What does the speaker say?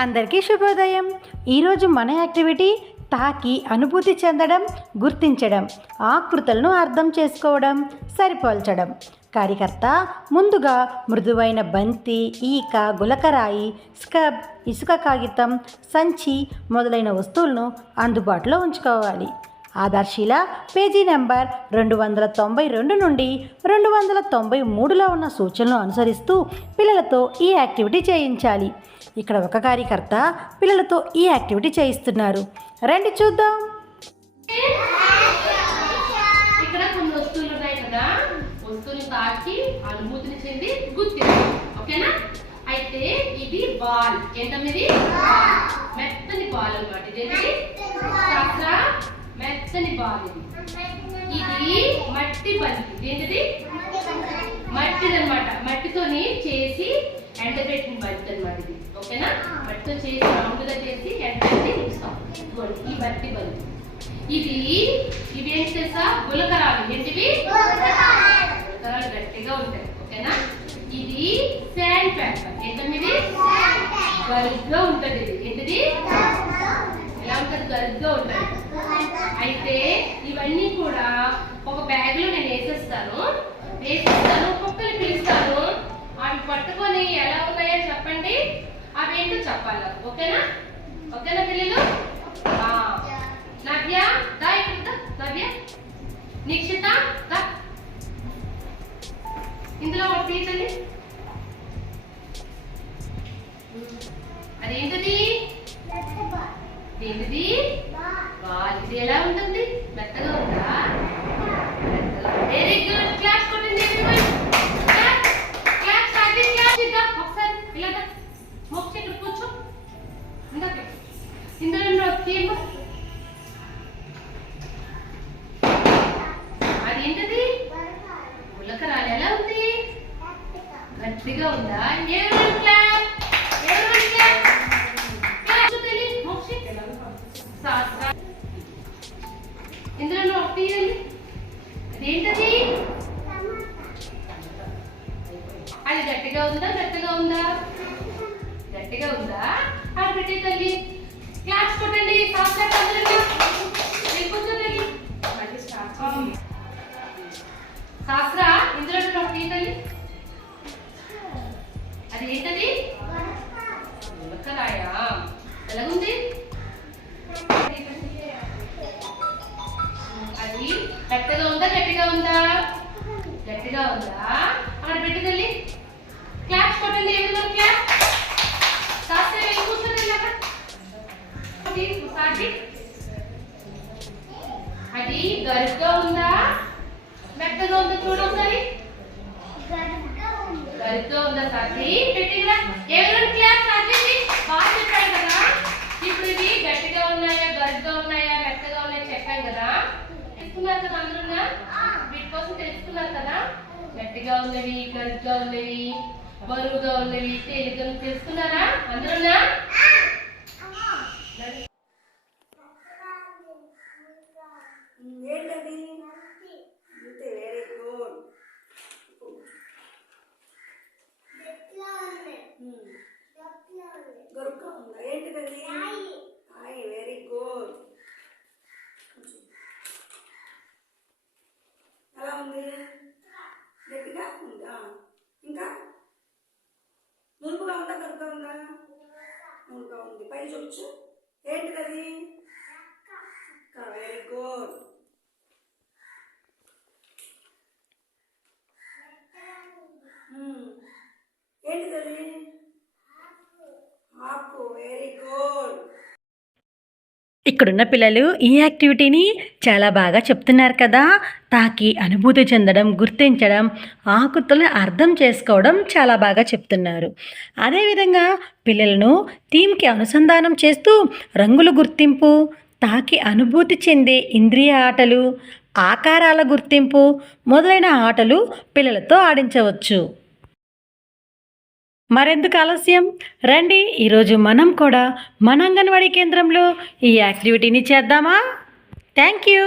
అందరికీ శుభోదయం. ఈరోజు మన యాక్టివిటీ తాకి అనుభూతి చెందడం గుర్తించడం ఆకృతులను అర్థం చేసుకోవడం సరిపోల్చడం. కార్యకర్త ముందుగా మృదువైన బంతి ఈక గులకరాయి స్కబ్ ఇసుక కాగితం సంచి మొదలైన వస్తువులను అందుబాటులో ఉంచుకోవాలి. ఆధార్శీల పేజీ నెంబర్ రెండు వందల తొంభై రెండు నుండి రెండు వందల తొంభై మూడులో ఉన్న సూచనలు అనుసరిస్తూ పిల్లలతో ఈ యాక్టివిటీ చేయించాలి. ఇక్కడ ఒక కార్యకర్త పిల్లలతో ఈ యాక్టివిటీ చేయిస్తున్నారు. రండి చూద్దాం. ఇక్కడ కొన్ని వస్తువులు ఉన్నాయి కదా. వస్తువుని తాకి అనుభూతిని చెంది గుర్తించు ఓకేనా? అయితే ఇది బాల్. ఏంటమ్మిది? మెత్తని బాల్ అనమాట ఇదేంటి మెత్తని బాల్ ఇది ఇది మట్టి బంతి ఏంటిది? మట్టిది అనమాట మట్టితోని చేసి ఎండబెట్టిన బంతి అనమాట ఇది. ఓకేనా? మట్టితో చేసి రౌండ్గా చేసి ఎండబెట్టి ఇదిగోండి, ఈ మట్టి బంతి ఇది ఇవి తెలుసా? గులకరాలు. ఏంటివి? గులకరాలు గట్టిగా ఉంటాయి. ఓకేనా? ఇది శాండ్ పేపర్. ఏంటండి గరుగ్గా ఉంటది ఇది. ఏంటిది? గరుగ్గా అయితే ఇవన్నీ కూడా ఒక బ్యాగ్లో నేను వేసేస్తాను. వేసేస్తాను కుక్కలు పిలుస్తాను. అవి పట్టుకొని ఎలా ఉన్నాయో చెప్పండి. అవి ఏంటో చెప్పాలి ఓకేనా? ఓకేనా పిల్లలు నవ్య దా ఇక్కడ నవ్య. నిక్షిత దా. ఇందులో ఒక తీసండి అదేంటిది? ఏంటిది? బాల్ ఇది ఎలా ఉంటుంది? మెత్తగా ఉందా? వెరీ గుడ్ క్లాస్ కొట్టండి everyone. Clap. Clap, start it, clap. ఒకసారి ఇలా దా. మోక్ష ఇక్కడ కూర్చో. ఇందాక. ఇందులో తీయమ్మా అదేంటది ఉలకరాలు. ఎలా ఉంది? గట్టిగా ఉందా? ఎవరు ఇందులో ఒకటి అదేంటది? అది గట్టిగా ఉందా గట్టిగా ఉందా? గట్టిగా ఉందా? అది పెట్టి తల్లి. క్లాప్స్ కొట్టండి శాస్త్ర అందరికీ కూర్చోండి మళ్ళీ స్టార్ట్ చేయండి శాస్త్ర ఇందులో నుండి ఒకటి తల్లి. అది ఏంటది ఎలాగుంది ఉందా? గట్టిగా ఉందా? అక్కడ పెట్టి తల్లి. క్లాప్స్ కొట్టండి ఏమిలో క్లాప్ కాస్త వెళ్ళి కూర్చోండి అక్కడ? ఒకసారి అది గరుగ్గా ఉందా? మెత్తగా ఉందా చూడు ఒకసారి. గరుగ్గా ఉందా సాక్షి పెట్టిగా ఎవరు క్లాస్ సాక్షి బాగా చెప్పాడు కదా. ఇప్పుడు ఇది గట్టిగా ఉన్నాయా గరుగ్గా ఉన్నాయా మెత్తగా ఉన్నాయా చెప్పాను కదా. తెలుసుకున్నారు కదా అందరూ వీటి కోసం తెలుసుకున్నారు కదా? గట్టిగా ఉన్నవి గరుగ్గా ఉన్నవి బరువుగా ఉన్నవి ఉన్నవి తెలుసుకున్నారా? అందరూనా? ఏంటది? అంతే వెరీ గుడ్ దొరక ఉందా. ఏంటిది హాయ్ వెరీ గుడ్ ఎలా ఉంది గట్టిగా ఉందా ఇంకా మునుపుగా ఉందా గరుగ్గా ఉందా మునుపుగా ఉంది. పై చూపించు. ఏంటిది వెరీ గుడ్ ఏంటిది ఆకు వెరీ గుడ్ ఇక్కడున్న పిల్లలు ఈ యాక్టివిటీని చాలా బాగా చెప్తున్నారు కదా. తాకి అనుభూతి చెందడం గుర్తించడం ఆకృతులను అర్థం చేసుకోవడం చాలా బాగా చెప్తున్నారు. అదేవిధంగా పిల్లలను థీమ్కి అనుసంధానం చేస్తూ రంగుల గుర్తింపు తాకి అనుభూతి చెందే ఇంద్రియ ఆటలు ఆకారాల గుర్తింపు మొదలైన ఆటలు పిల్లలతో ఆడించవచ్చు. మరెందుకు ఆలస్యం? రండి ఈరోజు మనం కూడా మన అంగన్వాడీ కేంద్రంలో ఈ యాక్టివిటీని చేద్దామా? Thank you.